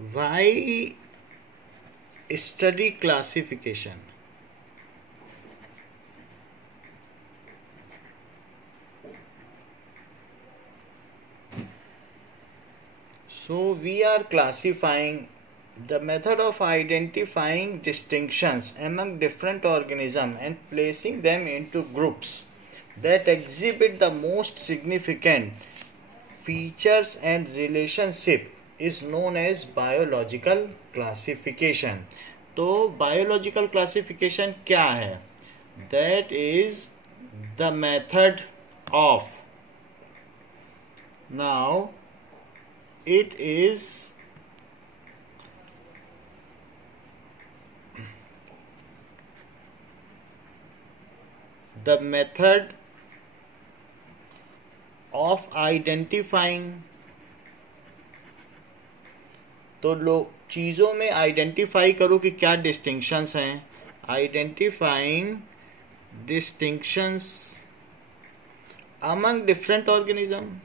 Why study classification? So we are classifying the method of identifying distinctions among different organisms and placing them into groups that exhibit the most significant features and relationship is known as biological classification. तो biological classification क्या है? That is the method of, now it is the method of identifying. तो लोग चीज़ों में identify करो कि क्या डिस्टिंक्शंस हैं. Identifying distinctions among different organism.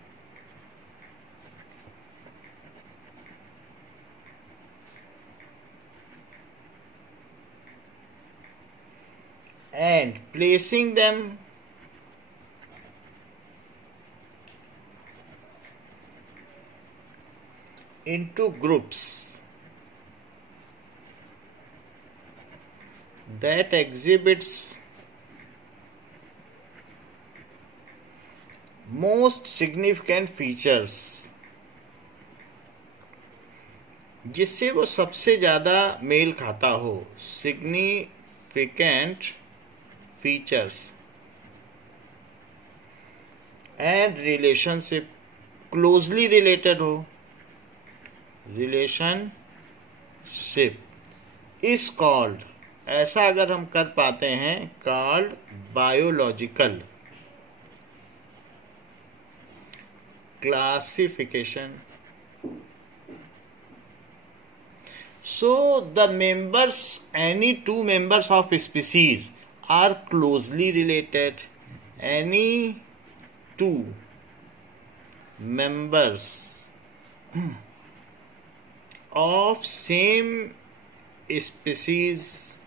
And placing them into groups that exhibits most significant features, जिससे वो सबसे ज़्यादा मेल खाता हो. Significant features and relationship closely related हो. Relationship is called, ऐसा अगर हम कर पाते हैं, called biological classification. So the members, any two members of species are closely related. Any two members of same species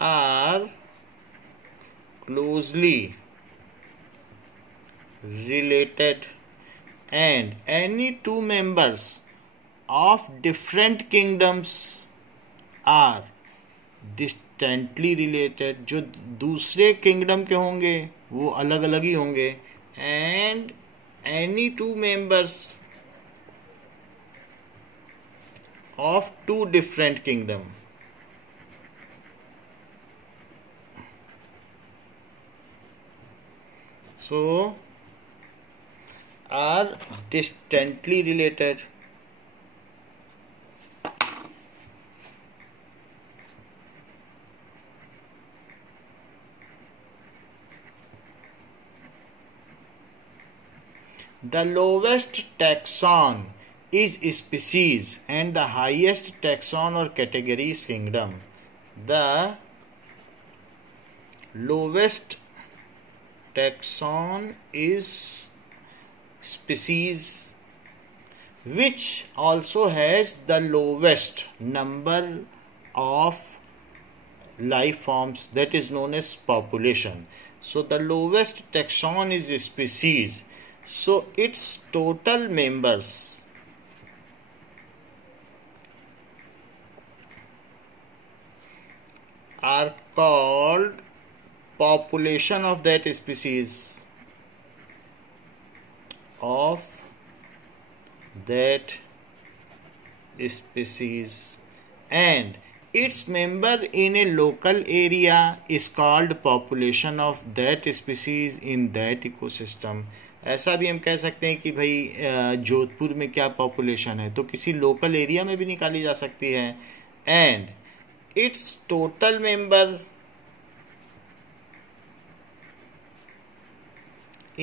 are closely related, and any two members of different kingdoms are distantly related. जो दूसरे kingdom के होंगे वो अलग अलग ही होंगे. and any two members of two different kingdom so are distantly related. The lowest taxon is species and the highest taxon or category is kingdom. The lowest taxon is species, which also has the lowest number of life forms, that is known as population. So the lowest taxon is species. So its total members are called population of that species, and its member in a local area is called population of that species in that ecosystem. ऐसा भी हम कह सकते हैं कि भाई जोधपुर में क्या पॉपुलेशन है, तो किसी लोकल एरिया में भी निकाली जा सकती है. And it's total member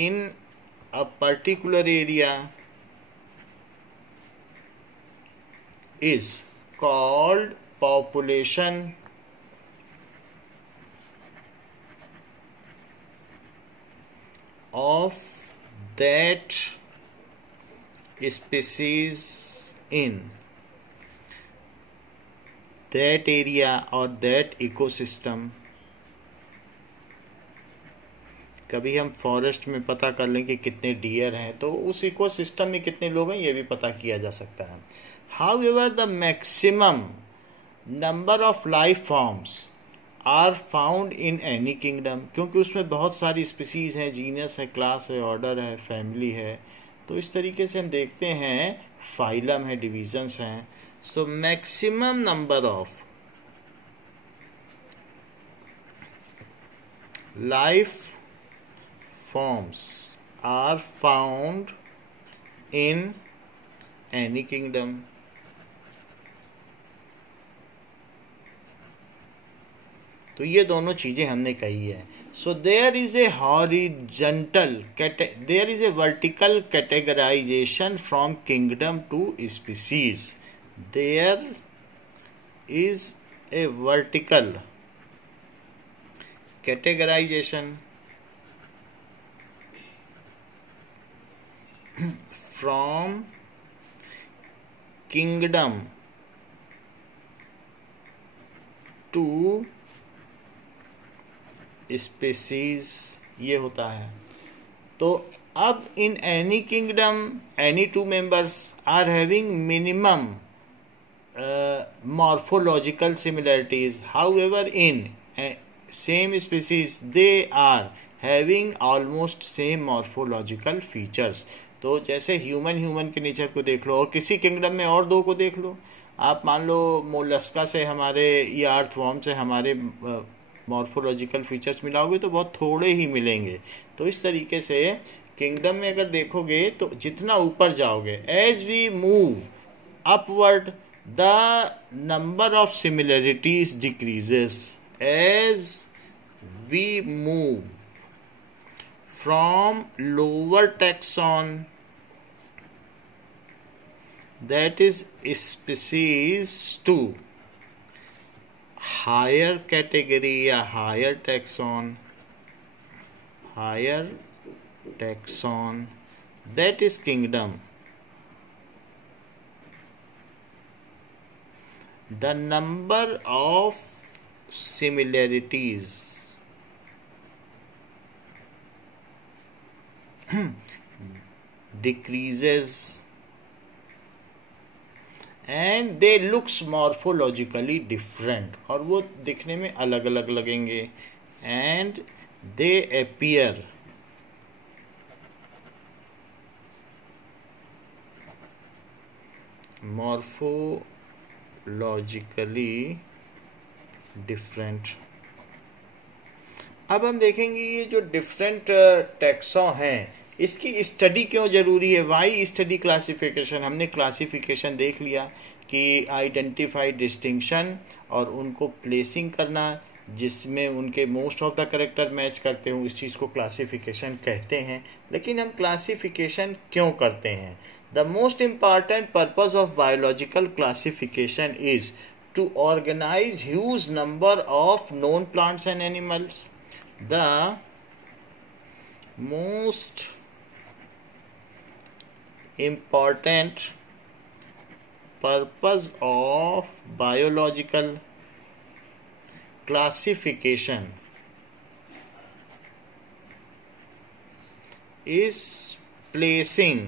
in a particular area is called population of that species in that area or that ecosystem. कभी हम फॉरेस्ट में पता कर लें कि कितने डियर हैं, तो उस इकोसिस्टम में कितने लोग हैं ये भी पता किया जा सकता है. However, the maximum number of life forms are found in any kingdom, क्योंकि उसमें बहुत सारी स्पीसीज हैं, जीनस है, क्लास है, ऑर्डर है, फैमिली है. तो इस तरीके से हम देखते हैं फाइलम है, डिविजन्स हैं. So maximum number of life forms are found in any kingdom. तो ये दोनों चीजें हमने कही है. So there is a vertical categorization from kingdom to species. There is a vertical categorization from kingdom to species, ये होता है. तो अब in any kingdom any two members are having minimum morphological similarities. However, in same species they are having almost same morphological features. तो जैसे human के nature को देख लो और किसी किंगडम में और दो को देख लो. आप मान लो मोलस्का से हमारे या अर्थवॉर्म से हमारे मॉर्फोलॉजिकल फीचर्स मिलाओगे तो बहुत थोड़े ही मिलेंगे. तो इस तरीके से किंगडम में अगर देखोगे तो जितना ऊपर जाओगे, as we move upward the number of similarities decreases. As we move from lower taxon, that is species, to higher category या higher taxon, that is kingdom, the number of similarities decreases and they looks morphologically different, और वो दिखने में अलग अलग लगेंगे. and they appear morphologically different. अब हम देखेंगे ये जो डिफरेंट टैक्सों हैं इसकी स्टडी क्यों जरूरी है. Why study classification. हमने क्लासिफिकेशन देख लिया कि आइडेंटिफाई डिस्टिंक्शन और उनको प्लेसिंग करना जिसमें उनके most of the character match करते हो, इस चीज़ को क्लासिफिकेशन कहते हैं. लेकिन हम क्लासिफिकेशन क्यों करते हैं? The most important purpose of biological classification is to organise huge number of known plants and animals. The most important purpose of biological classification is placing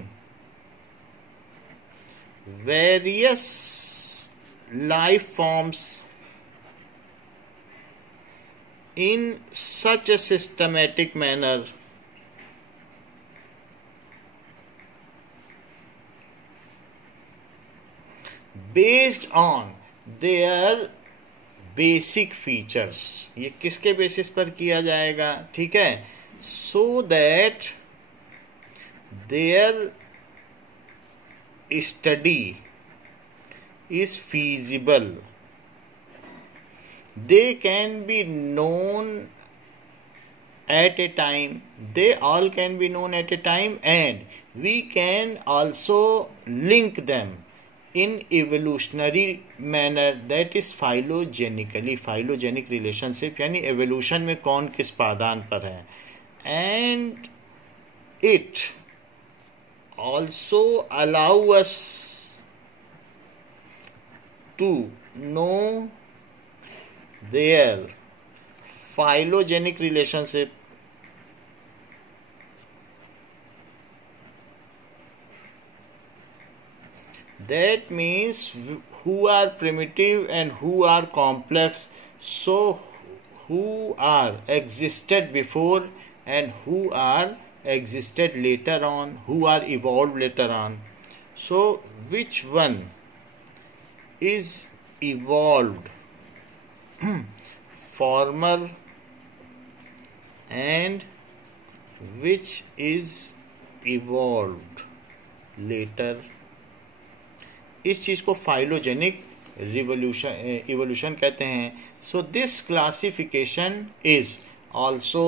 various life forms in such a systematic manner based on their basic features. ये किसके basis पर किया जाएगा? ठीक है. so that their study is feasible. They can be known at a time. They all can be known at a time, and we can also link them in evolutionary manner, that is phylogenetically. Phylogenic relationship यानी evolution में कौन किस पादान पर है. and it also allow us to know their phylogenetic relationship, that means who are primitive and who are complex, so who are existed before and who are existed later on, who are evolved later on. So which one is evolved former and which is evolved later. इस चीज को phylogenic evolution कहते हैं. So this classification is also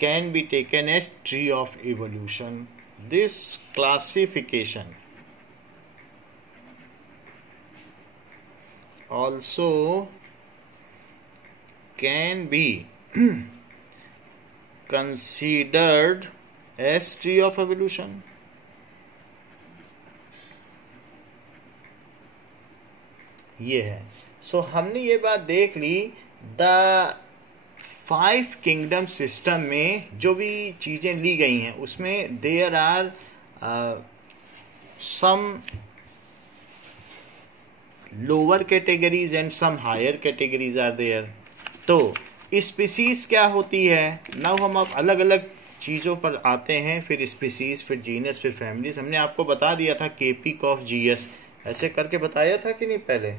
can be taken as tree of evolution. This classification also can be considered as tree of evolution. ये है. सो हमने ये बात देख ली. द 5 किंगडम सिस्टम में जो भी चीजें ली गई हैं उसमें there are some lower categories and some higher categories are there. तो स्पीसीज क्या होती है. नाउ हम अब अलग अलग चीज़ों पर आते हैं. फिर स्पीसीज, फिर जीनस, फिर फैमिलीज. हमने आपको बता दिया था केपी ऑफ जीएस ऐसे करके बताया था कि नहीं पहले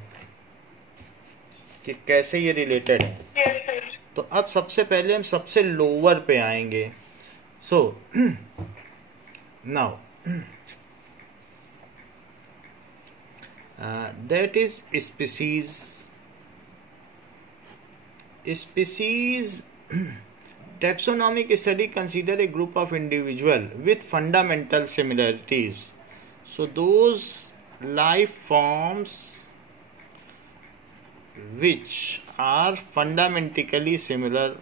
कि कैसे ये रिलेटेड है. तो अब सबसे पहले हम सबसे लोअर पे आएंगे. So now that is species. Taxonomic study consider a group of individual with fundamental similarities. So those life forms which are fundamentally similar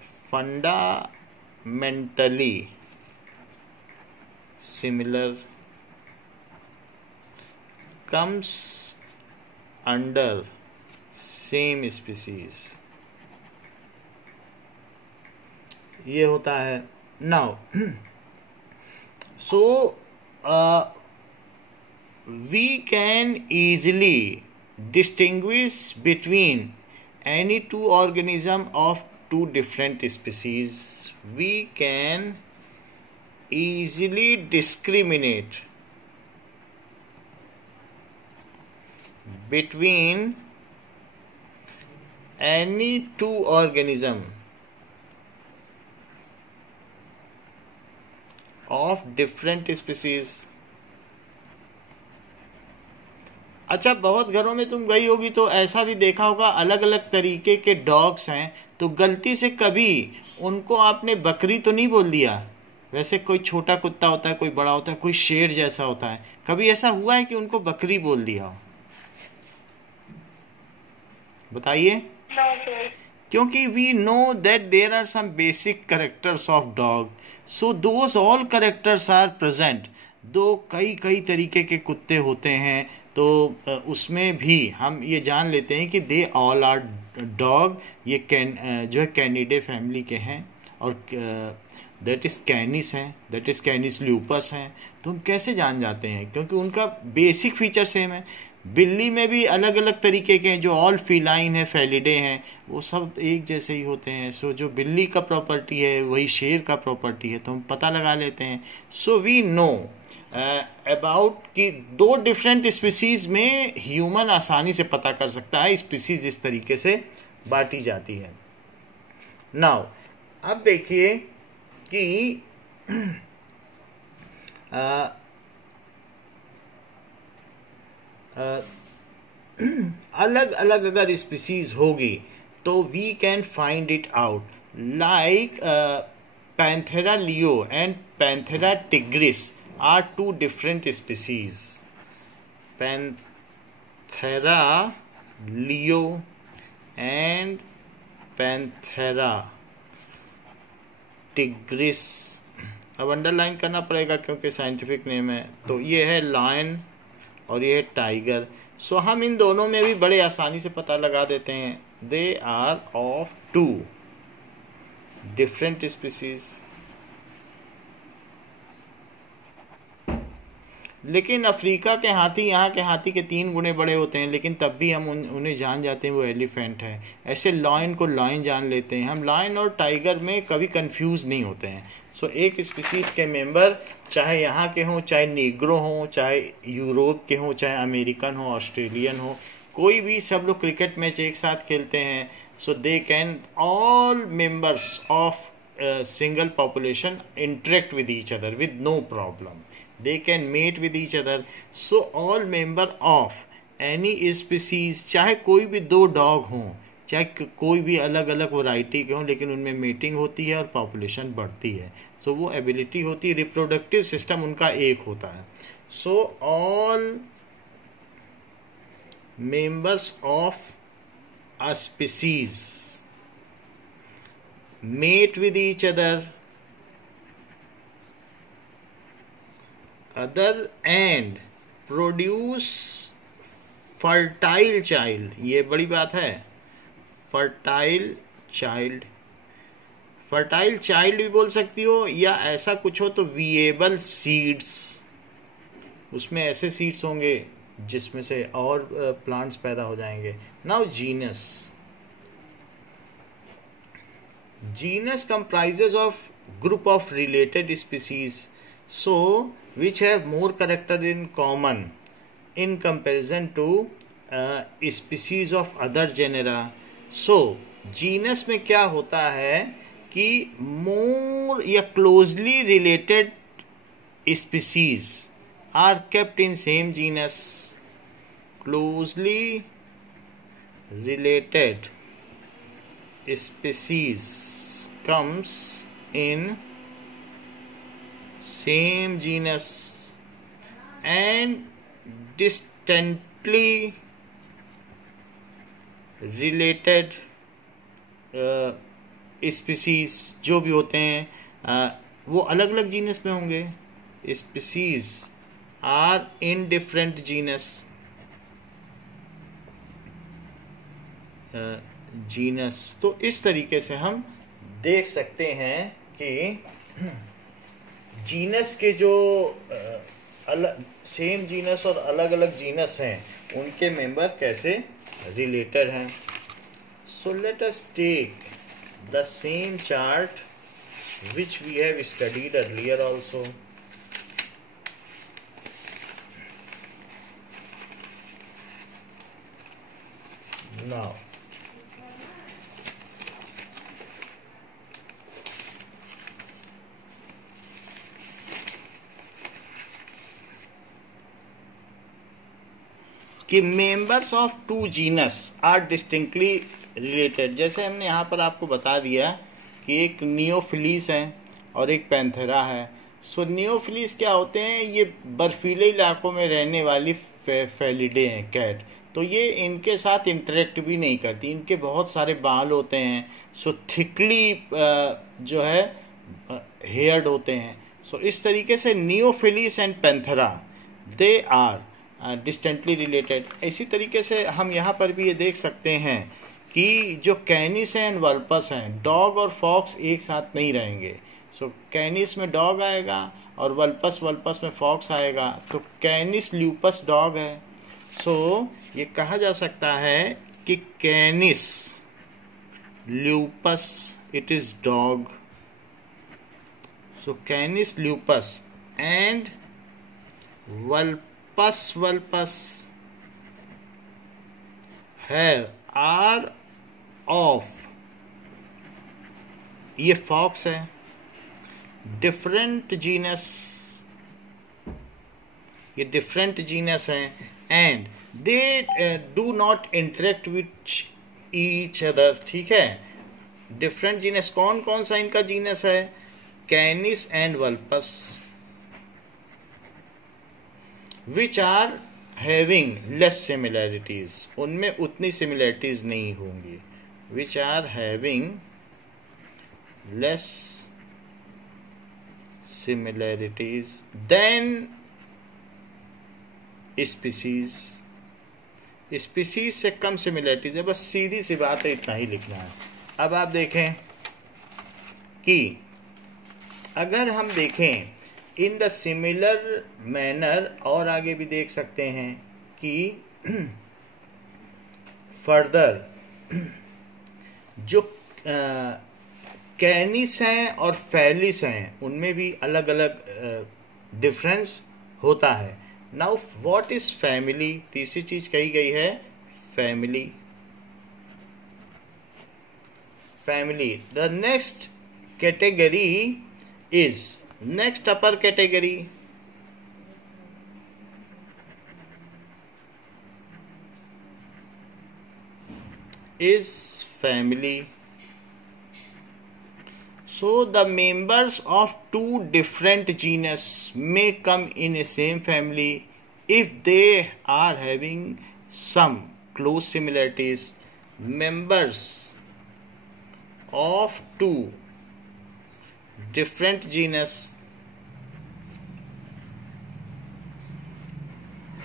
comes under same species. ये होता है. Now so we can easily distinguish between any two organism of two different species. We can easily discriminate between any two organism of different species. अच्छा, बहुत घरों में तुम गई होगी तो ऐसा भी देखा होगा अलग अलग तरीके के डॉग्स हैं, तो गलती से कभी उनको आपने बकरी तो नहीं बोल दिया. वैसे कोई छोटा कुत्ता होता है, कोई बड़ा होता है, कोई शेर जैसा होता है. कभी ऐसा हुआ है कि उनको बकरी बोल दिया हो? बताइए. क्योंकि we know that there are some basic characters of dog, so those all characters are present. दो कई तरीके के कुत्ते होते हैं, तो उसमें भी हम ये जान लेते हैं कि दे ऑल आर डॉग. ये जो है कैनिडे फैमिली के हैं और दैट इज कैनिस हैं, दैट इज कैनिस ल्यूपस हैं. तो हम कैसे जान जाते हैं? क्योंकि उनका बेसिक फीचर सेम है. बिल्ली में भी अलग अलग तरीके के हैं, जो ऑल फीलाइन है, फेलिडे हैं, वो सब एक जैसे ही होते हैं. सो जो बिल्ली का प्रॉपर्टी है वही शेर का प्रॉपर्टी है, तो हम पता लगा लेते हैं. सो वी नो अबाउट कि दो डिफरेंट स्पीसीज में ह्यूमन आसानी से पता कर सकता है स्पीसीज इस तरीके से बांटी जाती है. नाउ अब देखिए कि अलग अलग अगर स्पीसीज होगी तो we can find it out. Like Panthera leo and Panthera tigris are two different species. Panthera leo and Panthera tigris. अब अंडरलाइन करना पड़ेगा क्योंकि साइंटिफिक नेम है. तो ये है लायन और ये है टाइगर। सो हम इन दोनों में भी बड़े आसानी से पता लगा देते हैं, they are of two different species. लेकिन अफ्रीका के हाथी यहाँ के हाथी के 3 गुने बड़े होते हैं, लेकिन तब भी हम उन्हें जान जाते हैं वो एलिफेंट है। ऐसे लॉयन को लॉयन जान लेते हैं हम। लॉयन और टाइगर में कभी कंफ्यूज नहीं होते हैं। सो एक स्पीसीज के मेंबर चाहे यहाँ के हों, चाहे नीग्रो हों, चाहे यूरोप के हों, चाहे अमेरिकन हो, ऑस्ट्रेलियन हो, कोई भी, सब लोग क्रिकेट मैच एक साथ खेलते हैं। So they can all members of single population interact with each other with no problem. They can mate with each other. So all member of any species, चाहे कोई भी 2 डॉग हों, चाहे कोई भी अलग अलग वैरायटी के हों, लेकिन उनमें मेटिंग होती है और पॉपुलेशन बढ़ती है। सो वो एबिलिटी होती है, रिप्रोडक्टिव सिस्टम उनका एक होता है। So all members of a species mate with each other and produce fertile child। ये बड़ी बात है, fertile child भी बोल सकती हो, या ऐसा कुछ हो तो viable seeds, उसमें ऐसे सीड्स होंगे जिसमें से और प्लांट्स पैदा हो जाएंगे। Now genus comprises of group of related species, so which have more character in common in comparison to species of other genera। so genus में क्या होता है कि more या closely related species are kept in same genus। closely related species comes in same genus and distantly related species जो भी होते हैं वो अलग अलग जीनस में होंगे। species are in different genus genus. तो इस तरीके से हम देख सकते हैं कि जीनस के जो सेम जीनस और अलग अलग जीनस हैं उनके मेंबर कैसे रिलेटेड हैं। So let us take the same chart which we have studied earlier also। now कि members of 2 genus are distinctly related. जैसे हमने यहाँ पर आपको बता दिया कि एक नियोफिलीस है और एक पैंथेरा है। सो नियोफिलीस क्या होते हैं, ये बर्फीले इलाकों में रहने वाली फेलिडे हैं, कैट। तो ये इनके साथ इंटरेक्ट भी नहीं करती, इनके बहुत सारे बाल होते हैं। सो थिकली जो है हेयर्ड होते हैं। सो इस तरीके से Neofelis and Panthera they are distantly related. इसी तरीके से हम यहाँ पर भी ये देख सकते हैं कि जो कैनिस है एंड वल्पस हैं, डॉग और फॉक्स एक साथ नहीं रहेंगे। सो कैनिस में डॉग आएगा और वल्पस में फॉक्स आएगा, तो कैनिस ल्यूपस डॉग है। सो ये कहा जा सकता है कि Canis lupus it is dog. So Canis lupus and Vulpes है आर ऑफ, ये फॉक्स है, डिफरेंट जीनस, ये डिफरेंट जीनस हैं and they do not interact with each other. ठीक है, डिफरेंट जीनस कौन कौन सा इनका जीनस है, Canis and Vulpes, which are having less similarities, उनमें उतनी similarities नहीं होंगी, which are having less similarities than species, species से कम सिमिलरिटीज है, बस सीधी सी बात है, इतना ही लिखना है। अब आप देखें कि अगर हम देखें इन द सिमिलर मैनर, और आगे भी देख सकते हैं कि फर्दर जो कैनिस हैं और फैलिस हैं उनमें भी अलग अलग डिफरेंस होता है। नाउ व्हाट इज फैमिली, तीसरी चीज कही गई है family. Family, the next category is, next upper category is family. So the members of two different genus may come in a same family if they are having some close similarities. Members of two different genus,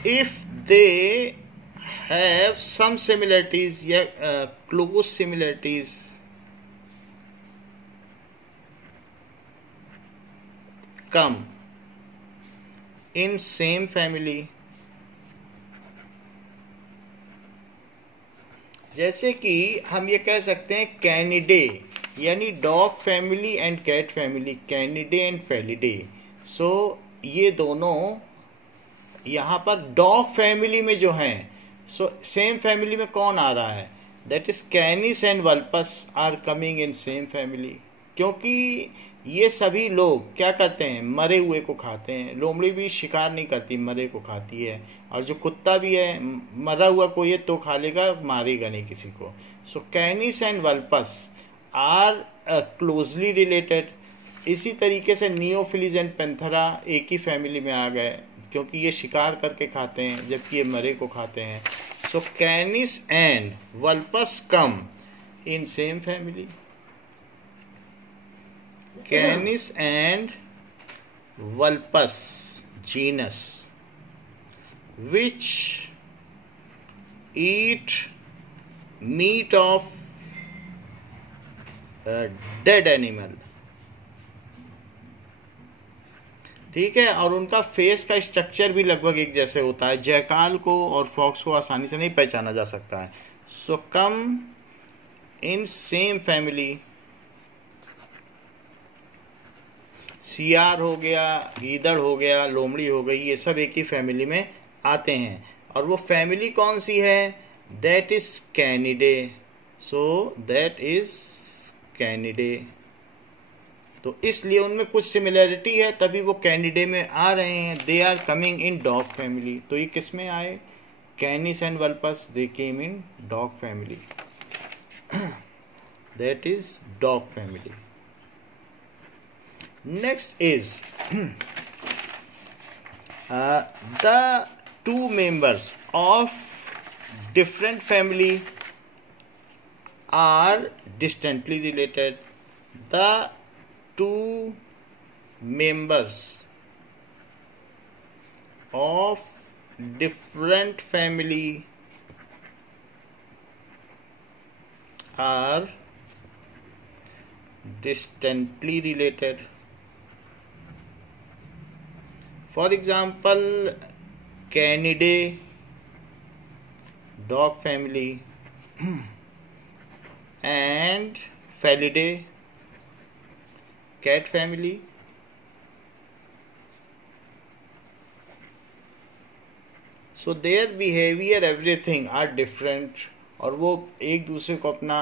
if they have some similarities या close similarities, come in same family। जैसे कि हम ये कह सकते हैं Canidae, यानी dog family and cat family, Canidae and Felidae. So ये दोनों यहाँ पर डॉग फैमिली में जो हैं, सो सेम फैमिली में कौन आ रहा है, that is Canis and Vulpes are coming in same family. क्योंकि ये सभी लोग क्या करते हैं, मरे हुए को खाते हैं। लोमड़ी भी शिकार नहीं करती, मरे को खाती है। और जो कुत्ता भी है, मरा हुआ कोई है तो खा लेगा, मारेगा नहीं किसी को। So Canis and Vulpes are closely related. इसी तरीके से नियोफिलीज एंड पेंथेरा एक ही फैमिली में आ गए, क्योंकि ये शिकार करके खाते हैं जबकि ये मरे को खाते हैं। So Canis and Vulpes come in same family. Canis and Vulpes genus which eat meat of dead animal. ठीक है, और उनका फेस का स्ट्रक्चर भी लगभग एक जैसे होता है। जैकाल को और फॉक्स को आसानी से नहीं पहचाना जा सकता है। सो कम इन सेम फैमिली। सियार हो गया, गीदड़ हो गया, लोमड़ी हो गई, ये सब एक ही फैमिली में आते हैं। और वो फैमिली कौन सी है, that is Canidae. So that is Canidae. तो इसलिए उनमें कुछ सिमिलरिटी है, तभी वो कैनिडे में आ रहे हैं। They are coming in dog family. तो ये किस में आए, Canis and Vulpes, they came in dog family. That is dog family. Next is the two members of different family are distantly related. The two members of different family are distantly related. For example, Canidae dog family and Felidae cat family। So their behavior everything are different। और वो एक दूसरे को अपना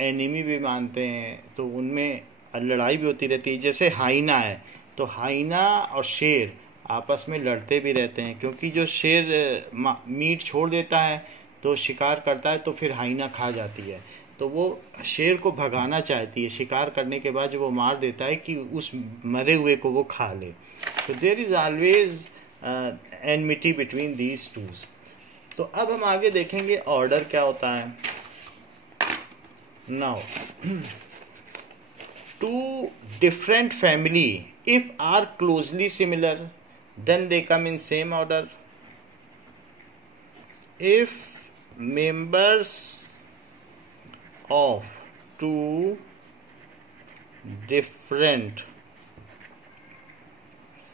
enemy भी मानते हैं, तो उनमें लड़ाई भी होती रहती है। जैसे हाइना है, तो हाइना और शेर आपस में लड़ते भी रहते हैं, क्योंकि जो शेर मीट छोड़ देता है तो शिकार करता है, तो फिर हाइना खा जाती है। तो वो शेर को भगाना चाहती है, शिकार करने के बाद जब वो मार देता है कि उस मरे हुए को वो खा ले। तो there is always enmity between these two. तो अब हम आगे देखेंगे ऑर्डर क्या होता है। Now two different family if are closely similar then they come in same order. if members of two different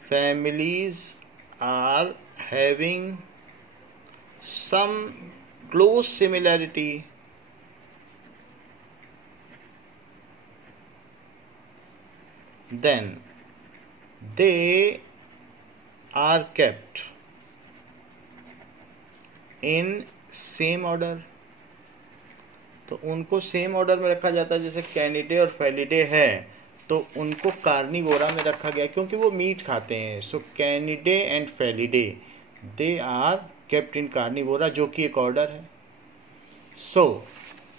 families are having some close similarity, then they are kept in same order. तो उनको same order में रखा जाता है. जैसे Canidae और Felidae है तो उनको कार्निवोरा में रखा गया क्योंकि वो मीट खाते हैं. So Canidae and Felidae they are kept in Carnivora, जो कि एक ऑर्डर है. सो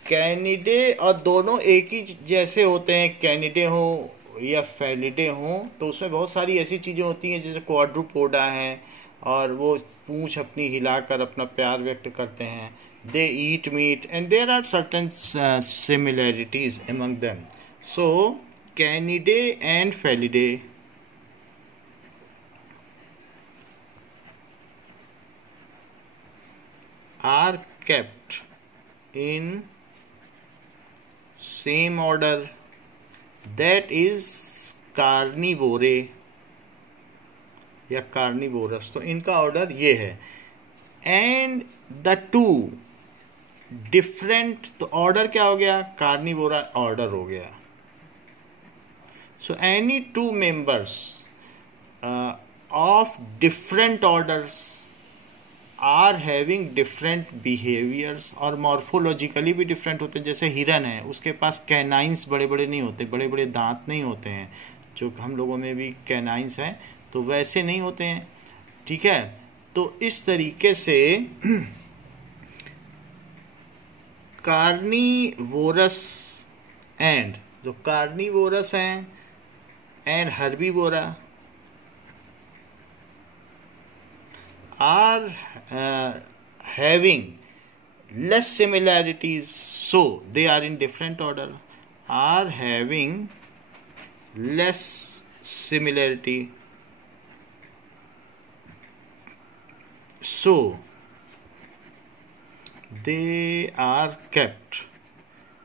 कैनिडे और दोनों एक ही जैसे होते हैं, कैनिडे हो या फेलिडे हो, तो उसमें बहुत सारी ऐसी चीज़ें होती हैं जैसे क्वाड्रूपोडा हैं और वो पूंछ अपनी हिलाकर अपना प्यार व्यक्त करते हैं. They eat meat and there are certain similarities among them. So Canidae and Felidae are kept in same order, that is carnivore या carnivorous. तो इनका ऑर्डर ये है. एंड द टू डिफरेंट, तो ऑर्डर क्या हो गया? कार्निवोरा ऑर्डर हो गया. So any two members of different orders are having different behaviours, और मॉर्फोलॉजिकली भी डिफरेंट होते हैं. जैसे हिरन है, उसके पास कैनाइंस बड़े बड़े नहीं होते, बड़े बड़े दांत नहीं होते हैं, जो हम लोगों में भी कैनाइंस हैं तो वैसे नहीं होते हैं. ठीक है, तो इस तरीके से कार्निवोरस एंड, जो कार्निवोरस हैं and हर्बीवोरा are having less similarities, so they are in different order, are having less similarity, so they are kept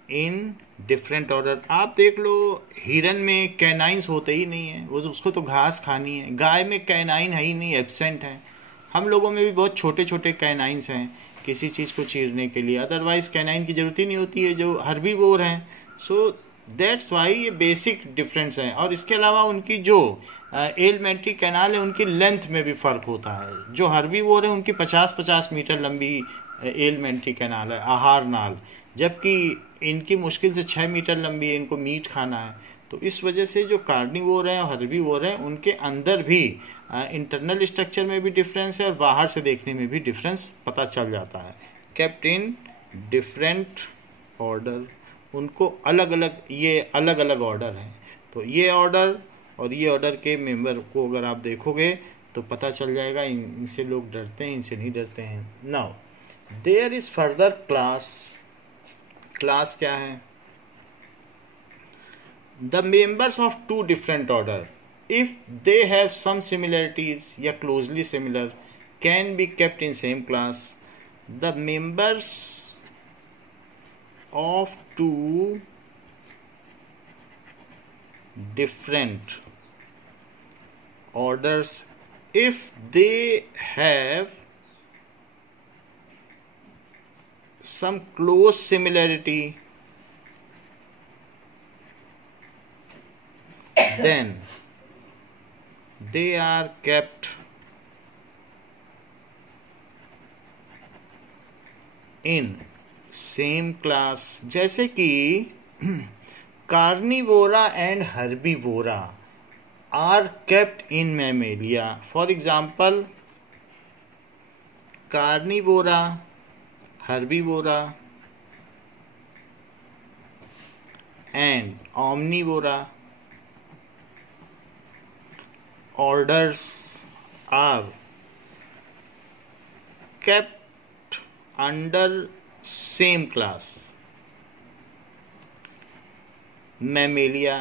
in different order. आप देख लो, हिरन में कैनाइंस होते ही नहीं है, वो उसको तो घास खानी है. गाय में कैनाइन है ही नहीं, एब्सेंट है. हम लोगों में भी बहुत छोटे छोटे कैनाइंस हैं किसी चीज़ को चीरने के लिए, अदरवाइज कैनाइन की जरूरत ही नहीं होती है जो हर्बीवोर हैं. सो दैट्स वाई ये बेसिक डिफरेंस है. और इसके अलावा उनकी जो एलिमेंट्री कैनाल है उनकी लेंथ में भी फ़र्क होता है. जो हर्बीवोर है उनकी 50-50 मीटर लंबी एलिमेंट्री कैनाल है, आहार नाल, जबकि इनकी मुश्किल से 6 मीटर लंबी है. इनको मीट खाना है. तो इस वजह से जो कार्निवोर हैं और हर्बीवोर हैं उनके अंदर भी इंटरनल स्ट्रक्चर में भी डिफरेंस है और बाहर से देखने में भी डिफरेंस पता चल जाता है. केप्ट इन डिफरेंट ऑर्डर, उनको अलग अलग, ये अलग अलग ऑर्डर हैं. तो ये ऑर्डर और ये ऑर्डर के मेंबर को अगर आप देखोगे तो पता चल जाएगा इनसे लोग डरते हैं, इनसे नहीं डरते हैं. Now there is further class. Class क्या है? The members of two different order, if they have some similarities या closely similar, can be kept in same class. The members of two different orders, if they have some close similarity, then they are kept in same class. जैसे कि Carnivora and Herbivora are kept in Mammalia. For example Carnivora, Herbivora and Omnivora orders are kept under same class. Mammalia,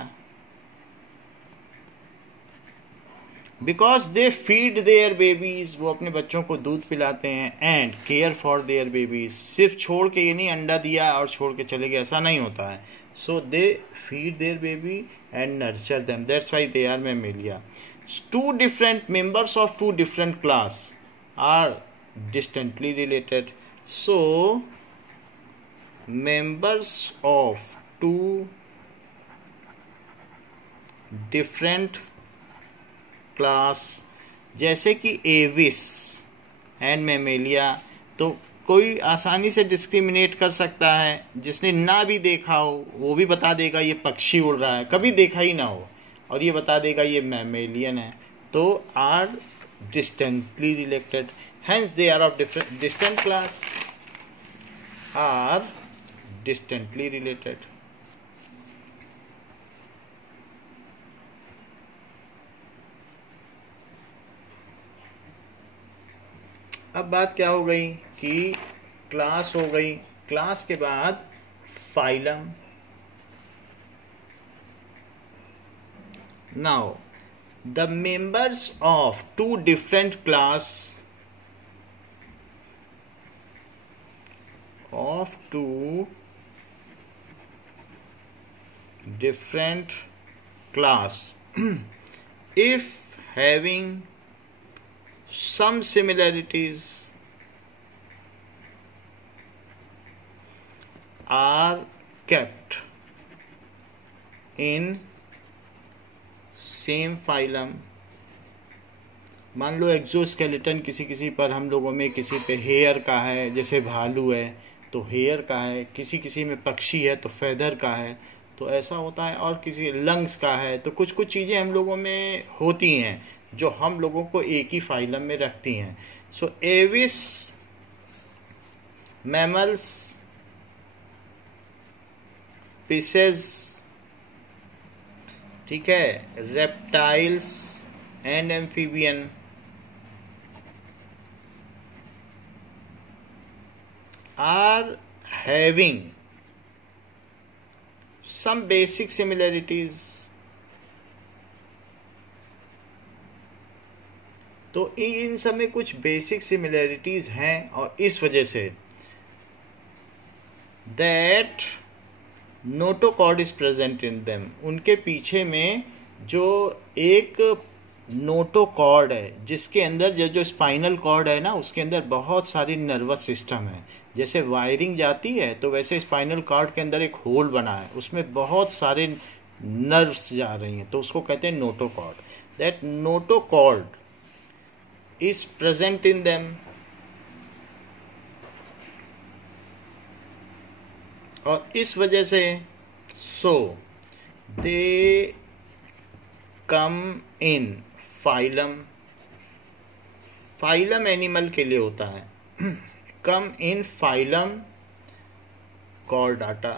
because they feed their babies, वो अपने बच्चों को दूध पिलाते हैं, and care for their babies, सिर्फ छोड़ के ये नहीं अंडा दिया और छोड़ के चले गए, ऐसा नहीं होता है. So they feed their baby and nurture them, that's why they are Mammalia. Two different members of two different class are distantly related. So members of two different class, जैसे कि एविस एंड मेमेलिया, तो कोई आसानी से discriminate कर सकता है. जिसने ना भी देखा हो वो भी बता देगा ये पक्षी उड़ रहा है, कभी देखा ही ना हो, और ये बता देगा ये मैमेलियन है. तो are distantly related, hence they are of different distant class, are distantly related. अब बात क्या हो गई कि क्लास हो गई, क्लास के बाद phylum. Now the members of two different class of two different class if having some similarities are kept in same phylum. मान लो एक्सोस्केलेटन किसी किसी पर हम लोगों में, किसी पे हेयर का है, जैसे भालू है तो हेयर का है, किसी किसी में पक्षी है तो फेदर का है, तो ऐसा होता है. और किसी लंग्स का है, तो कुछ कुछ चीज़ें हम लोगों में होती हैं जो हम लोगों को एक ही फाइलम में रखती हैं. सो एविस मैमल्स, फिशेस, ठीक है, reptiles and amphibian are having some basic similarities. तो इन सब में कुछ बेसिक सिमिलरिटीज हैं, और इस वजह say that notochord is present in them, उनके पीछे में जो एक नोटोकॉर्ड है, जिसके अंदर जो स्पाइनल कॉर्ड है ना, उसके अंदर बहुत सारी नर्वस सिस्टम है. जैसे वायरिंग जाती है तो वैसे स्पाइनल कॉर्ड के अंदर एक होल बना है, उसमें बहुत सारे नर्व्स जा रही हैं, तो उसको कहते हैं notochord. That notochord is present in them, और इस वजह से सो दे कम इन फाइलम. फाइलम एनिमल के लिए होता है. कम इन फाइलम कॉर्डाटा,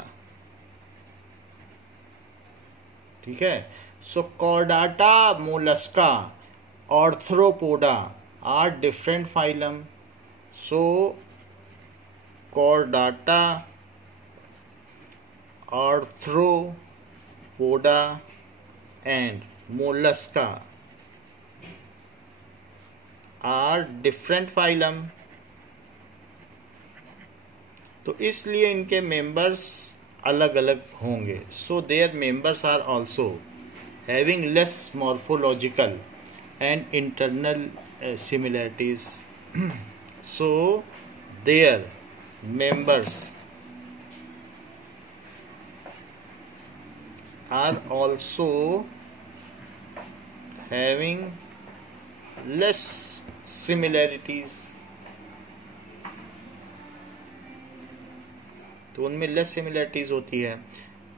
ठीक है. So Chordata, Mollusca, Arthropoda are different phylum. So Chordata, arthropoda and mollusca are different phylum. तो इसलिए इनके मेंबर्स अलग अलग होंगे. So their members are also having less morphological and internal similarities. So their members are also having less similarities. तो उनमें less similarities होती है.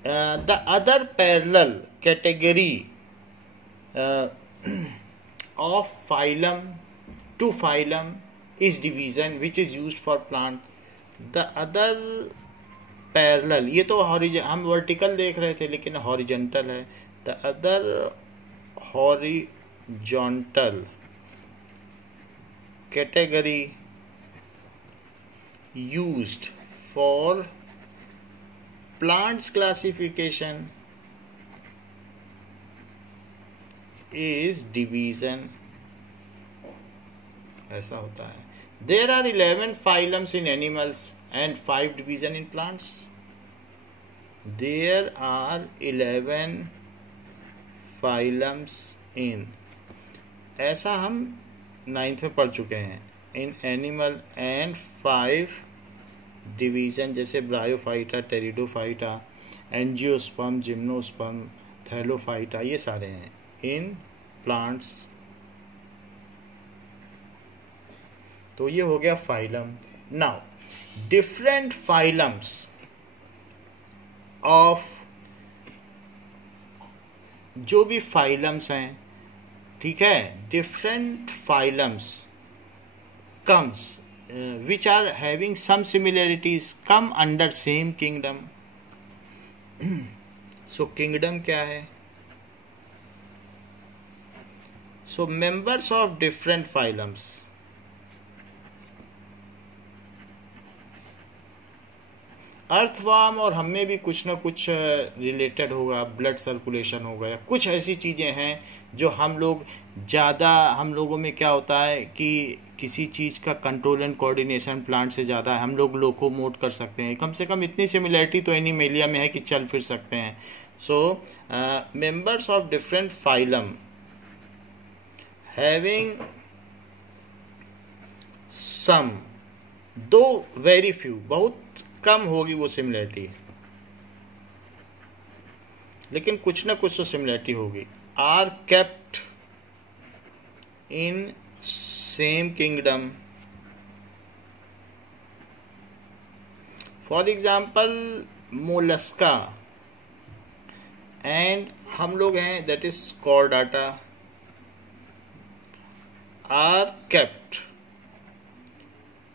The other parallel category of phylum to phylum is division which is used for plant. The other parallel, ये तो हम vertical देख रहे थे लेकिन हॉरिजॉन्टल है. The other horizontal category used for plants classification is division, ऐसा होता है। There are 11 phylums in animals and 5 division in plants. There are 11 phylums in, ऐसा हम 9th में पढ़ चुके हैं। इन एनिमल एंड 5 डिवीजन, जैसे Bryophyta, Pteridophyta, angiosperm, gymnosperm, Thallophyta, ये सारे हैं। इन प्लांट्स, तो ये हो गया phylum. Now different phylums of, जो भी फाइलम्स हैं, ठीक है, different phylums comes which are having some similarities come under same kingdom. So kingdom क्या है? So members of different phylums, earthworm और हमें भी कुछ ना कुछ रिलेटेड होगा, ब्लड सर्कुलेशन होगा, या कुछ ऐसी चीज़ें हैं जो हम लोग ज़्यादा, हम लोगों में क्या होता है कि किसी चीज़ का कंट्रोल एंड कोऑर्डिनेशन प्लांट से ज़्यादा है, हम लोग लोकोमोट कर सकते हैं, कम से कम इतनी सिमिलरिटी तो एनिमेलिया में है कि चल फिर सकते हैं। So members of different phylum having some, दो वेरी फ्यू, बहुत कम होगी वो सिमिलरिटी, लेकिन कुछ ना कुछ तो सिमिलरिटी होगी, are kept in same kingdom. For example Mollusca and हम लोग हैं that is Chordata are kept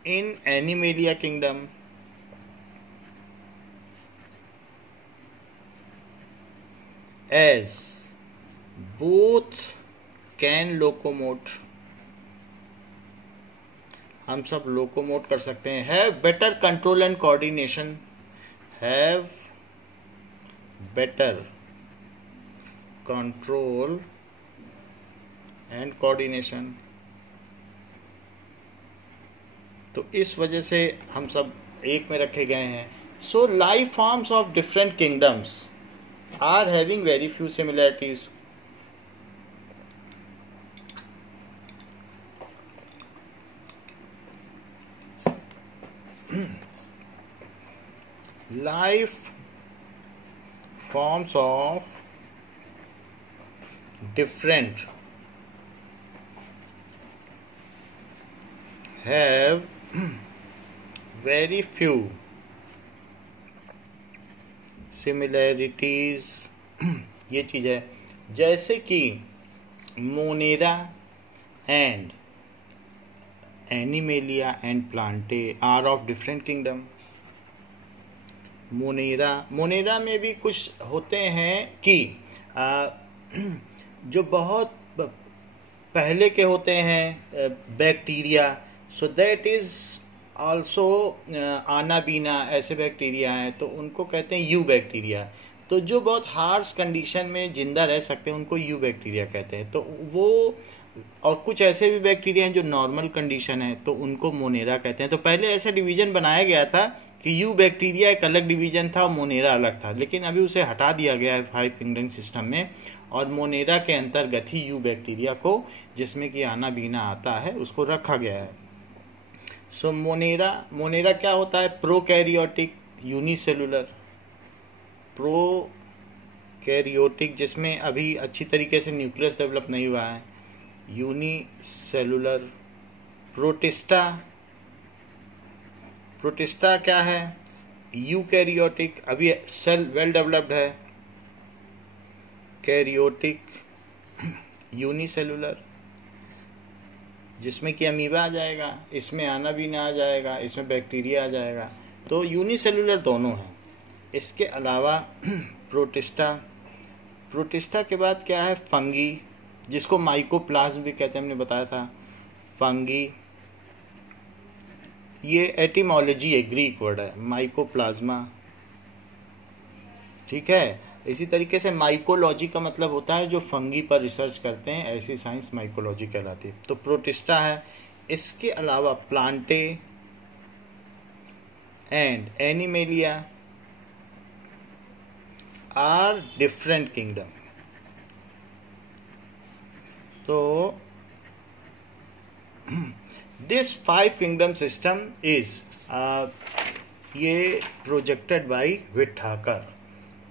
in Animalia kingdom. As both can locomote, हम सब लोकोमोट कर सकते हैं। Have better control and coordination, have better control and coordination. तो इस वजह से हम सब एक में रखे गए हैं। So life forms of different kingdoms are having very few similarities. Life forms of different have very few similarities, ये चीज़ है। जैसे कि Monera and Animalia and Plantae are of different kingdom. Monera में भी कुछ होते हैं कि जो बहुत पहले के होते हैं bacteria, so that is also Anabaena, ऐसे बैक्टीरिया हैं, तो उनको कहते हैं यू बैक्टीरिया। तो जो बहुत हार्श कंडीशन में जिंदा रह सकते हैं उनको यू बैक्टीरिया कहते हैं। तो वो, और कुछ ऐसे भी बैक्टीरिया हैं जो नॉर्मल कंडीशन है, तो उनको मोनेरा कहते हैं। तो पहले ऐसा डिवीजन बनाया गया था कि यू बैक्टीरिया एक अलग डिवीजन था और मोनेरा अलग था, लेकिन अभी उसे हटा दिया गया है 5 किंगडम सिस्टम में, और मोनेरा के अंतर्गत ही यू बैक्टीरिया को, जिसमें कि आनाबीना आता है, उसको रखा गया है। सो मोनेरा क्या होता है? प्रोकैरियोटिक यूनिसेलुलर, प्रोकैरियोटिक जिसमें अभी अच्छी तरीके से न्यूक्लियस डेवलप नहीं हुआ है, यूनिसेलुलर। प्रोटिस्टा क्या है? यूकैरियोटिक, अभी सेल वेल डेवलप्ड है। कैरियोटिक, यूनिसेलुलर जिसमें कि अमीबा आ जाएगा, इसमें आनाबीना आ जाएगा, इसमें बैक्टीरिया आ जाएगा। तो यूनिसेलुलर दोनों हैं। इसके अलावा प्रोटिस्टा के बाद क्या है? फंगी, जिसको माइकोप्लाज्म भी कहते हैं, हमने बताया था। फंगी, ये एटिमोलॉजी है, ग्रीक वर्ड है, माइकोप्लाज्मा, ठीक है। इसी तरीके से माइकोलॉजी का मतलब होता है जो फंगी पर रिसर्च करते हैं, ऐसी साइंस माइकोलॉजी कहलाती है। तो प्रोटिस्टा है। इसके अलावा Plantae and Animalia are different kingdom. तो दिस 5 किंगडम सिस्टम इज ये प्रोजेक्टेड बाय विठाकर।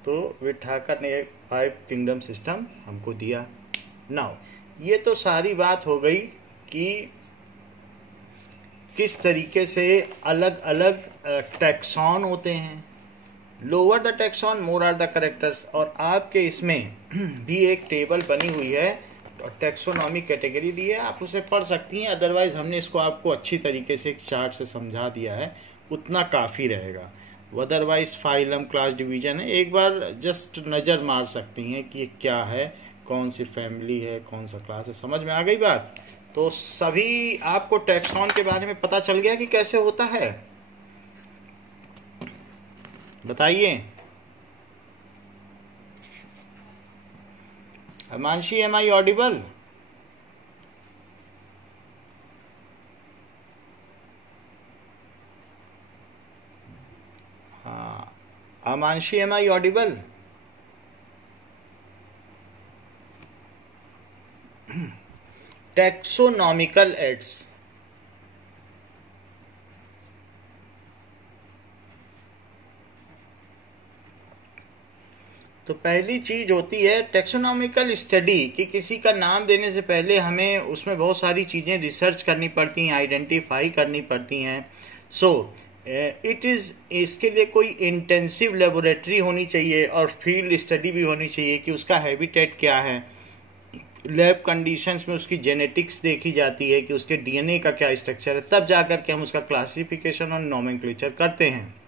तो विठाकर ने 5 किंगडम सिस्टम हमको दिया। नाउ ये तो सारी बात हो गई कि किस तरीके से अलग अलग टैक्सॉन होते हैं। Lower the taxon more are the characters. और आपके इसमें भी एक टेबल बनी हुई है और टैक्सोनॉमिक कैटेगरी दी है, आप उसे पढ़ सकती हैं। अदरवाइज हमने इसको आपको अच्छी तरीके से एक चार्ट से समझा दिया है, उतना काफ़ी रहेगा। अदरवाइज फाइलम क्लास डिवीजन है, एक बार जस्ट नज़र मार सकती हैं कि ये क्या है, कौन सी फैमिली है, कौन सा क्लास है। समझ में आ गई बात? तो सभी आपको टैक्सॉन के बारे में पता चल गया कि कैसे होता है? बताइए हिमांशी, एम आई ऑडिबल? हाँ, Himanshi, am I audible? Taxonomical aids. तो पहली चीज होती है टैक्सोनॉमिकल स्टडी कि किसी का नाम देने से पहले हमें उसमें बहुत सारी चीजें रिसर्च करनी पड़ती हैं, आइडेंटिफाई करनी पड़ती हैं। सो इट इज, इसके लिए कोई इंटेंसिव लेबोरेटरी होनी चाहिए और फील्ड स्टडी भी होनी चाहिए कि उसका हैबिटेट क्या है। लैब कंडीशंस में उसकी जेनेटिक्स देखी जाती है कि उसके डीएनए का क्या स्ट्रक्चर है, तब जाकर के हम उसका क्लासिफिकेशन और नोमेनक्लेचर करते हैं।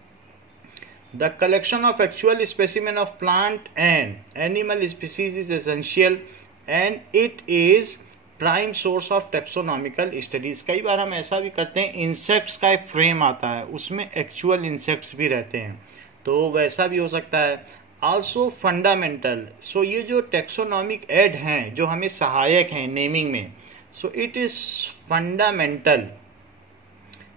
The collection of actual specimen of plant and animal species is essential and it is prime source of taxonomical studies। कई बार हम ऐसा भी करते हैं, इंसेक्ट्स का एक फ्रेम आता है, उसमें एक्चुअल इंसेक्ट्स भी रहते हैं, तो वैसा भी हो सकता है। Also fundamental. सो ये जो टैक्सोनॉमिक एड हैं जो हमें सहायक हैं नेमिंग में, so it is fundamental.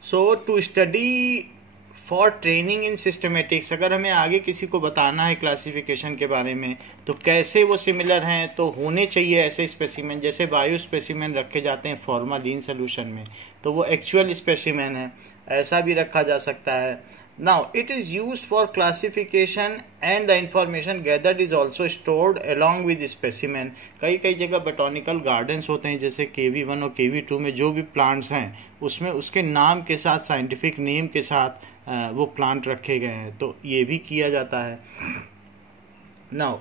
So to study for training in systematics. अगर हमें आगे किसी को बताना है क्लासिफिकेशन के बारे में तो कैसे वो सिमिलर हैं, तो होने चाहिए ऐसे स्पेसिमेन। जैसे बायो स्पेसिमेन रखे जाते हैं फॉर्मालिन सोल्यूशन में, तो वो एक्चुअल स्पेसिमेन है, ऐसा भी रखा जा सकता है। Now it is used for classification and the information gathered is also stored along with specimen. कई कई जगह बोटॉनिकल गार्डन्स होते हैं, जैसे KV1 और KV2 में जो भी प्लांट्स हैं उसमें उसके नाम के साथ, साइंटिफिक नेम के साथ वो प्लांट रखे गए हैं, तो ये भी किया जाता है। Now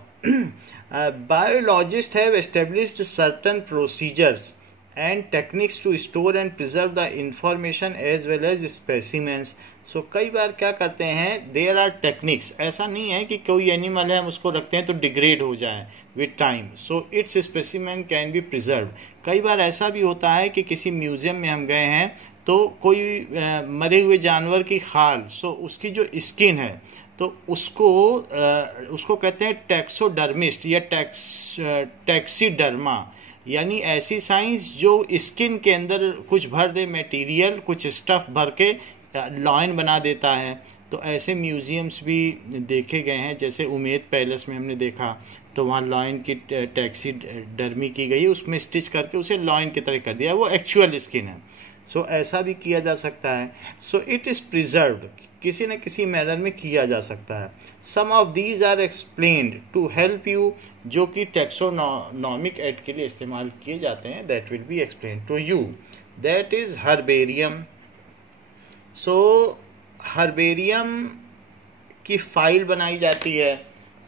biologist have established certain procedures and techniques to store and preserve the information as well as specimens। सो कई बार क्या करते हैं, देयर आर टेक्निक्स। ऐसा नहीं है कि कोई एनिमल है हम उसको रखते हैं तो डिग्रेड हो जाए with time, so it's specimen can be preserve. कई बार ऐसा भी होता है कि किसी म्यूजियम में हम गए हैं तो कोई मरे हुए जानवर की खाल, सो उसकी जो स्किन है तो उसको कहते हैं टैक्सोडर्मिस्ट या टैक्सीडर्मा, यानी ऐसी साइंस जो स्किन के अंदर कुछ भर दे मटेरियल, कुछ स्टफ भर के लॉइन बना देता है। तो ऐसे म्यूजियम्स भी देखे गए हैं, जैसे उमेद पैलेस में हमने देखा तो वहाँ लॉइन की टैक्सीडर्मी की गई, उसमें स्टिच करके उसे लॉइन की तरह कर दिया, वो एक्चुअल स्किन है। सो ऐसा भी किया जा सकता है। सो इट इज़ प्रिजर्व्ड, किसी न किसी मैनर में किया जा सकता है। Some of these are explained to help you, जो कि टैक्सोनॉमिक एड के लिए इस्तेमाल किए जाते हैं, that will be explain to you. That is herbarium. So herbarium की फाइल बनाई जाती है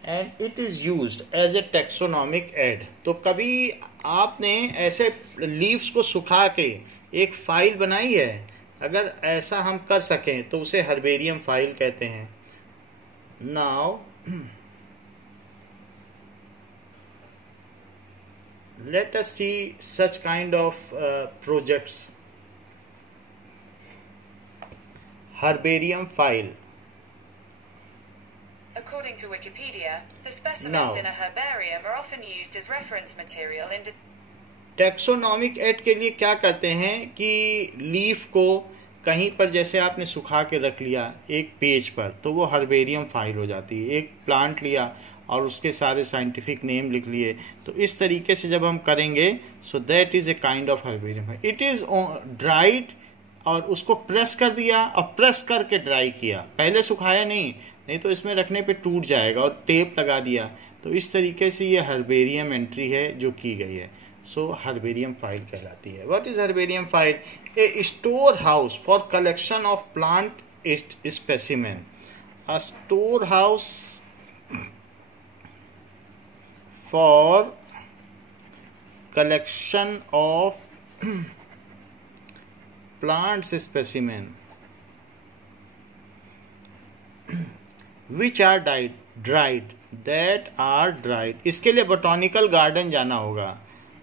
and it is used as a taxonomic aid. तो कभी आपने ऐसे लीव्स को सुखा के एक फाइल बनाई है, अगर ऐसा हम कर सकें तो उसे हर्बेरियम फाइल कहते हैं। Now let us see such kind of projects। Herbarium file। According to Wikipedia, the specimens Now, in a herbarium are often used as reference material in taxonomic act के लिए क्या करते हैं कि लीफ को कहीं पर जैसे आपने सुखा के रख लिया एक पेज पर, तो वो हर्बेरियम फाइल हो जाती है। एक प्लांट लिया और उसके सारे साइंटिफिक नेम लिख लिए, तो इस तरीके से जब हम करेंगे, सो that is a kind of herbarium. It is dried, और उसको प्रेस कर दिया और प्रेस करके ड्राई किया, पहले सुखाया नहीं तो इसमें रखने पे टूट जाएगा, और टेप लगा दिया। तो इस तरीके से ये हर्बेरियम एंट्री है जो की गई है। सो हर्बेरियम फाइल कहलाती है। What is herbarium file? A store house for collection of plant specimen. A store house for collection of plants specimen which are dried that are dried। इसके लिए बोटॉनिकल गार्डन जाना होगा,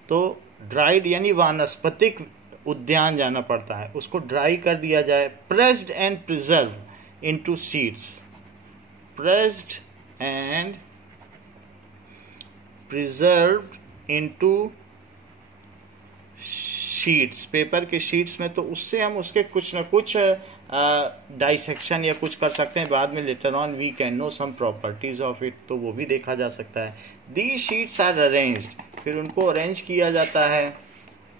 तो ड्राइड यानी वानस्पतिक उद्यान जाना पड़ता है, उसको ड्राई कर दिया जाए। Pressed and preserve into sheets, pressed and preserved into sheets, paper के शीट्स में। तो उससे हम उसके कुछ न कुछ डाइसेक्शन या कुछ कर सकते हैं बाद में। Later on we can know some properties of it, तो वो भी देखा जा सकता है। दी शीट्स आर अरेंज्ड, फिर उनको अरेंज किया जाता है।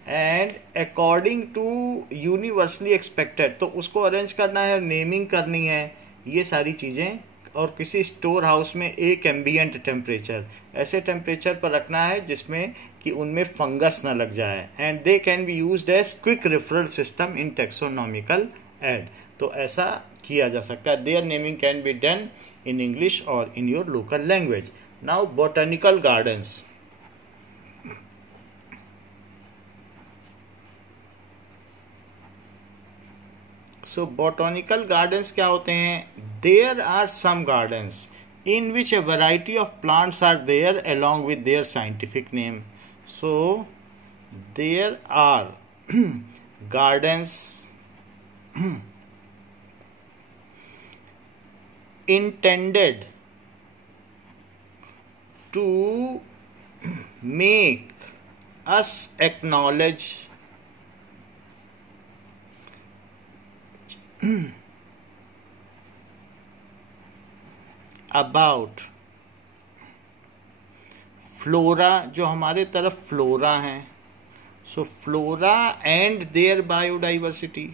And according to universally expected, तो उसको अरेंज करना है, नेमिंग करनी है, ये सारी चीज़ें। और किसी स्टोर हाउस में एक एम्बियंट टेम्परेचर, ऐसे टेम्परेचर पर रखना है जिसमें कि उनमें फंगस न लग जाए। And they can be used as quick referral system in taxonomical aid, तो ऐसा किया जा सकता है। Their naming can be done in English और in your local language. Now botanical gardens. So botanical gardens क्या होते हैं? There are some gardens in which a variety of plants are there along with their scientific name. So there are gardens intended to make us acknowledge about flora, जो हमारे तरफ flora है। So flora and their biodiversity.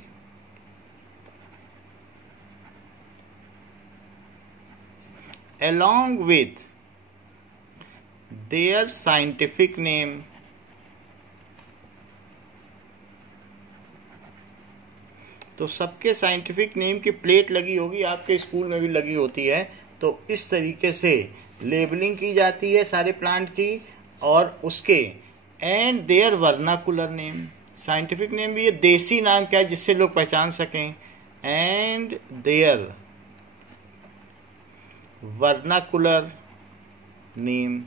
along with their scientific name, तो सबके scientific name की plate लगी होगी, आपके स्कूल में भी लगी होती है। तो इस तरीके से लेबलिंग की जाती है सारे प्लांट की और उसके। And their vernacular name, scientific name भी, ये देसी नाम क्या है जिससे लोग पहचान सकें। And their vernacular name,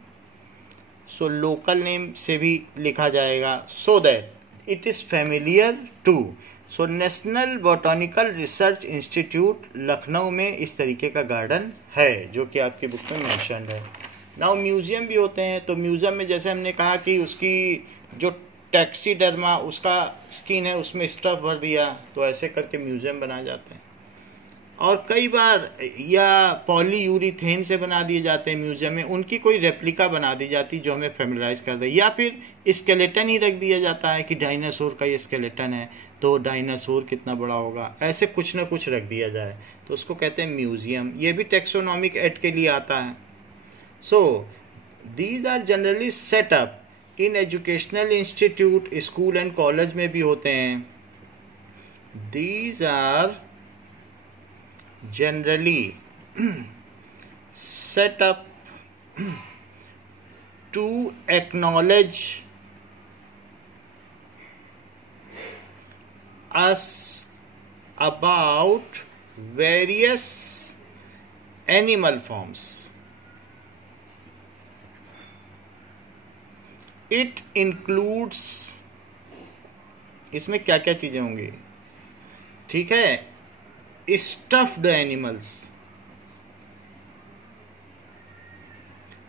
so local name से भी लिखा जाएगा, so that it is familiar to. So National Botanical Research Institute Lucknow में इस तरीके का गार्डन है जो कि आपकी बुक में मेंशन्ड है। नाउ म्यूजियम भी होते हैं। तो म्यूजियम में जैसे हमने कहा कि उसकी जो टैक्सीडर्मा उसका स्किन है उसमें स्टफ भर दिया, तो ऐसे करके म्यूजियम बनाए जाते हैं। और कई बार या पॉलीयूरीथेन से बना दिए जाते हैं म्यूजियम में, उनकी कोई रेप्लिका बना दी जाती जो हमें फेमिलाइज कर दे। या फिर स्केलेटन ही रख दिया जाता है कि डायनासोर का ये स्केलेटन है, तो डायनासोर कितना बड़ा होगा, ऐसे कुछ ना कुछ रख दिया जाए, तो उसको कहते हैं म्यूजियम। ये भी टेक्सोनॉमिक एक्ट के लिए आता है। So these are generally set up in educational institute, school and college में भी होते हैं। These are generally set up to acknowledge us about various animal forms. It includes, इसमें क्या क्या चीजें होंगी, ठीक है। स्टफ्ड एनिमल्स,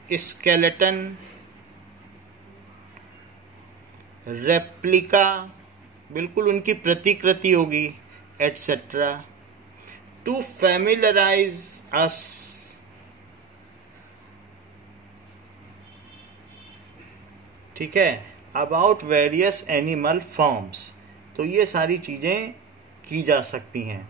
स्केलेटन, रेप्लिका, बिल्कुल उनकी प्रतिकृति होगी, एटसेट्रा। टू फैमिलराइज अस, ठीक है, अबाउट वेरियस एनिमल फॉर्म्स। तो ये सारी चीजें की जा सकती हैं।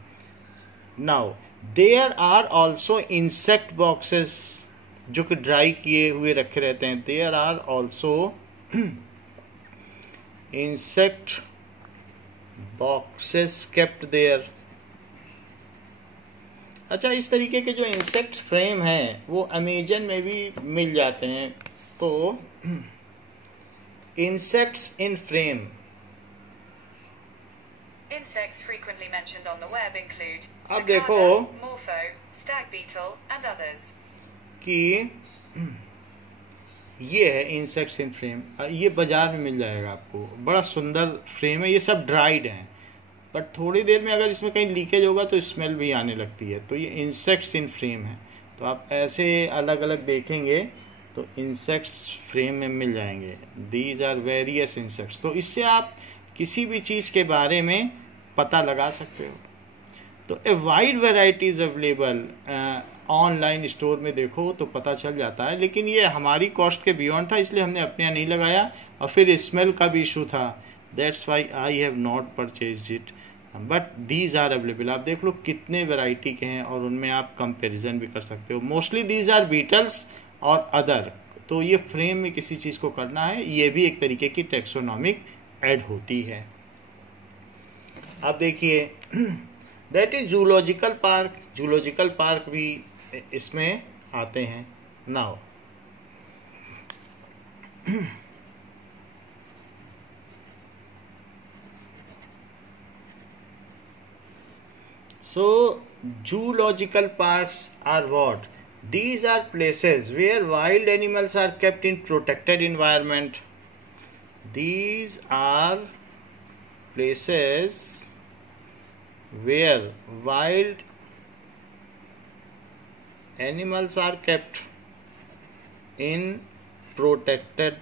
Now there are also insect boxes, जो कि ड्राई किए हुए रखे रहते हैं। There are also insect boxes kept there. अच्छा, इस तरीके के जो इंसेक्ट फ्रेम हैं वो अमेजन में भी मिल जाते हैं। तो insects in frame, Insects frequently mentioned on the web include अब देखो cicada, morpho, stag beetle, and others. कि ये है इंसेक्ट्स इन फ्रेम। ये बाजार में मिल जाएगा आपको, बड़ा सुंदर फ्रेम है। ये सब ड्राइड हैं, बट थोड़ी देर में अगर इसमें कहीं लीकेज होगा तो स्मेल भी आने लगती है। तो ये इंसेक्ट्स इन फ्रेम है। तो आप ऐसे अलग अलग देखेंगे तो इंसेक्ट्स फ्रेम में मिल जाएंगे। These are various insects. तो इससे आप किसी भी चीज़ के बारे में पता लगा सकते हो। तो a wide varieties available, online store में देखो तो पता चल जाता है। लेकिन ये हमारी कॉस्ट के बियॉन्ड था, इसलिए हमने अपने यहाँ नहीं लगाया। और फिर स्मेल का भी इशू था, that's why I have not purchase it, but these are available. आप देख लो कितने वेराइटी के हैं और उनमें आप कंपेरिजन भी कर सकते हो। मोस्टली दीज आर बीटल्स और अदर। तो ये फ्रेम में किसी चीज़ को करना है, ये भी एक तरीके की टेक्सोनॉमिक ऐड होती है। अब देखिए, that is zoological park. Zoological park भी इसमें आते हैं। Now so zoological parks are what? These are places where wild animals are kept in protected environment. These are places where wild animals are kept in protected,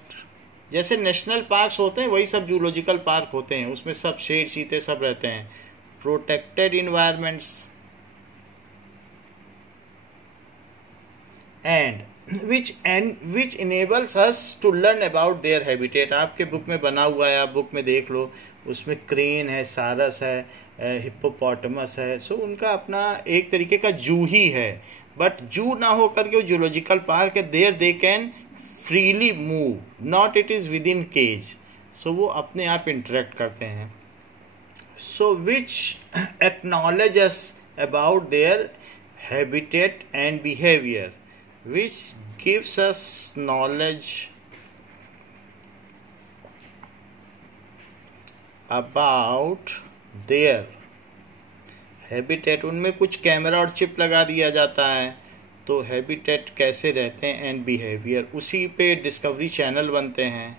जैसे national parks होते हैं वही सब zoological park होते हैं। उसमें सब शेर चीते सब रहते हैं। Protected environments and which enables us to learn about their habitat. आपके बुक में बना हुआ है, आप बुक में देख लो, उसमें क्रेन है, सारस है, हिप्पोपोटामस है। सो उनका अपना एक तरीके का जू ही है, बट जू ना हो करके वो जूलॉजिकल पार्क है। There they can freely move, not it is within cage. सो वो अपने आप इंटरेक्ट करते हैं। So which acknowledge us about their habitat and behaviour, which gives us knowledge about their habitat। उनमें कुछ कैमरा और चिप लगा दिया जाता है, तो हैबिटेट कैसे रहते हैं एंड बिहेवियर, उसी पे डिस्कवरी चैनल बनते हैं।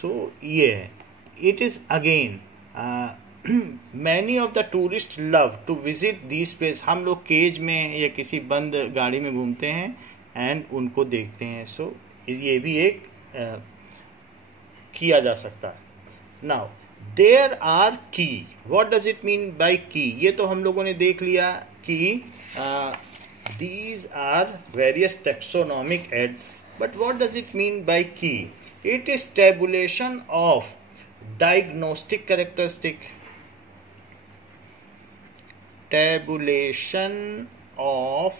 सो ये it is again many of the tourist love to visit this place. हम लोग केज में या किसी बंद गाड़ी में घूमते हैं एंड उनको देखते हैं। सो ये भी एक किया जा सकता है। Now there are key, what does it mean by key? ये तो हम लोगों ने देख लिया कि these are various taxonomic aid, but what does it mean by key? It is tabulation of diagnostic characteristic. tabulation of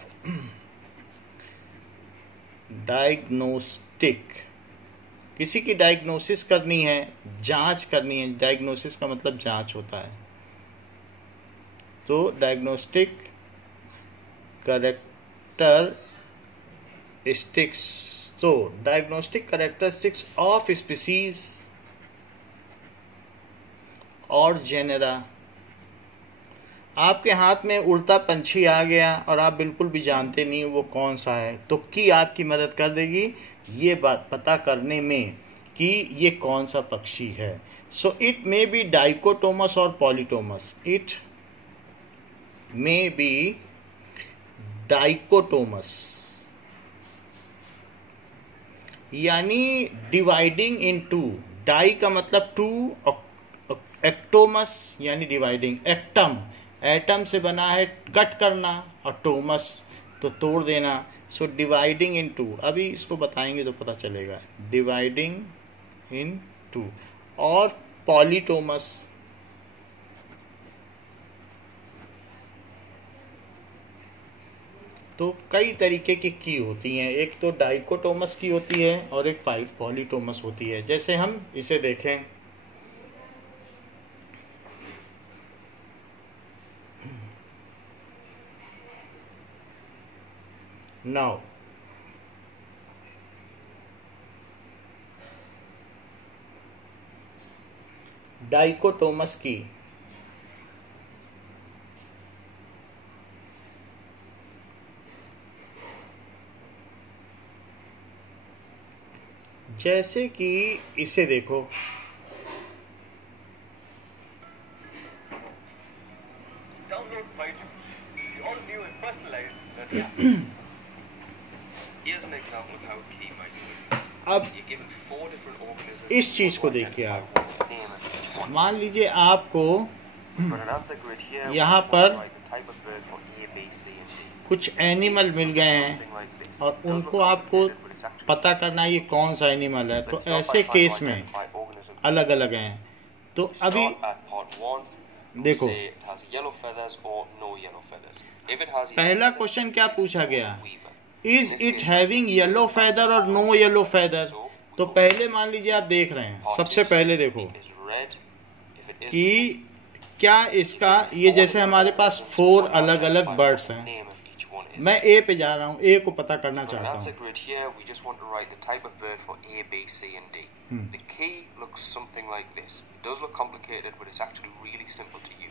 diagnostic, किसी की डायग्नोसिस करनी है, जांच करनी है। डायग्नोसिस का मतलब जांच होता है। तो डायग्नोस्टिक कैरेक्टरिस्टिक्स, तो डायग्नोस्टिक कैरेक्टरिस्टिक्स ऑफ स्पीसीज और जेनेरा। आपके हाथ में उड़ता पंछी आ गया और आप बिल्कुल भी जानते नहीं वो कौन सा है, तो की आपकी मदद कर देगी ये बात पता करने में कि ये कौन सा पक्षी है। So it may be dichotomous और पॉलीटोमस। इट मे बी डाइकोटोमस यानी डिवाइडिंग इन टू। डाई का मतलब टू, एक्टोमस यानी डिवाइडिंग, एक्टम एटम से बना है, कट करना, और टोमस तो तोड़ देना। सो डिवाइडिंग इन टू, अभी इसको बताएंगे तो पता चलेगा। Dividing in two. और पॉलीटोमस, तो कई तरीके की होती हैं। एक तो डाइकोटोमस की होती है और एक पॉलीटोमस होती है। जैसे हम इसे देखें, नाउ डाइकोटोमस की जैसे कि इसे देखो, अब इस चीज को देखिए आप, मान लीजिए आपको यहाँ पर कुछ एनिमल मिल गए हैं और उनको आपको पता करना ये कौन सा एनिमल है। तो ऐसे केस में अलग अलग हैं। तो अभी देखो, पहला क्वेश्चन क्या पूछा गया, is it having yellow feather और नो येलो फेदर। तो पहले मान लीजिए आप देख रहे हैं, सबसे पहले देखो कि क्या इसका, ये जैसे हमारे पास 4 अलग अलग बर्ड्स हैं, मैं ए पे जा रहा हूँ, ए को पता करना चाहता हूँ।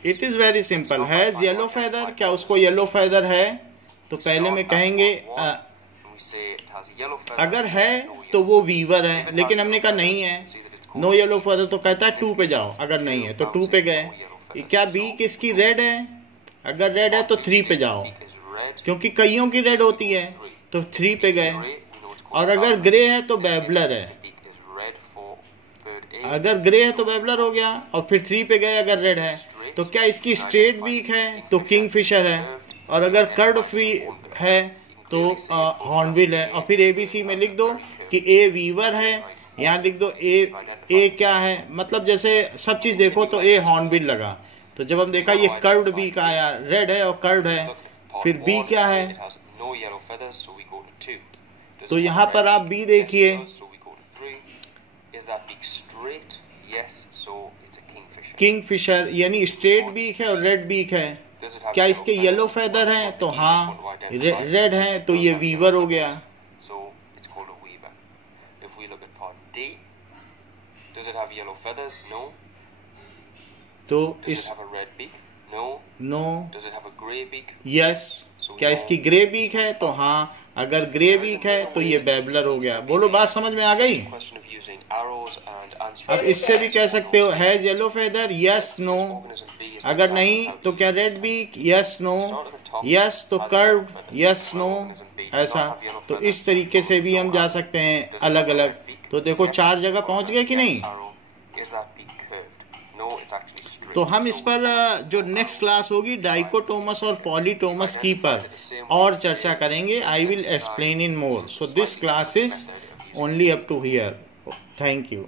It is very simple. Has yellow feather, क्या उसको येलो फेदर है? तो पहले में कहेंगे अगर है तो वो वीवर है, लेकिन हमने कहा नहीं है। नो येलो फेदर तो कहता है 2 पे जाओ, अगर नहीं है तो 2 पे गए। क्या बीक इसकी रेड है? अगर रेड है तो 3 पे जाओ, क्योंकि कईयों की रेड होती है, तो 3 पे गए। और अगर ग्रे है तो बैबलर है, अगर ग्रे है तो बैबलर हो गया, और फिर 3 पे गए अगर रेड है। तो क्या इसकी स्ट्रेट बीक है? तो किंगफिशर है। और अगर कर्ड फ्री है तो हॉर्नबिल है। और फिर एबीसी में लिख दो कि ए वीवर है, यहाँ लिख दो ए क्या है, मतलब जैसे सब चीज देखो तो ए हॉर्नबिल लगा। तो जब हम देखा ये कर्व्ड बीक आया, रेड है और कर्व्ड है, फिर बी क्या है, तो यहाँ पर आप बी देखिए, किंगफिशर यानी स्ट्रेट बीक है और रेड बीक है। क्या इसके येलो फेदर हैं? तो हाँ, रेड है, तो ये वीवर हो गया। तो इस नो, यस। क्या इसकी ग्रे बीक है? तो हाँ, अगर ग्रे बीक है तो ये बैबलर हो गया। बोलो, बात समझ में आ गई? अब इससे भी कह सकते हो has yellow feather, yes no. अगर नहीं तो क्या red beak, yes no. Yes तो कर्व, यस नो, ऐसा। तो इस तरीके से भी हम जा सकते हैं अलग अलग। तो देखो 4 जगह पहुंच गए कि नहीं। तो हम इस पर जो नेक्स्ट क्लास होगी डाइकोटोमस और पॉलीटोमस की पर और चर्चा करेंगे। I will explain in more. So this class is only up to here. Thank you.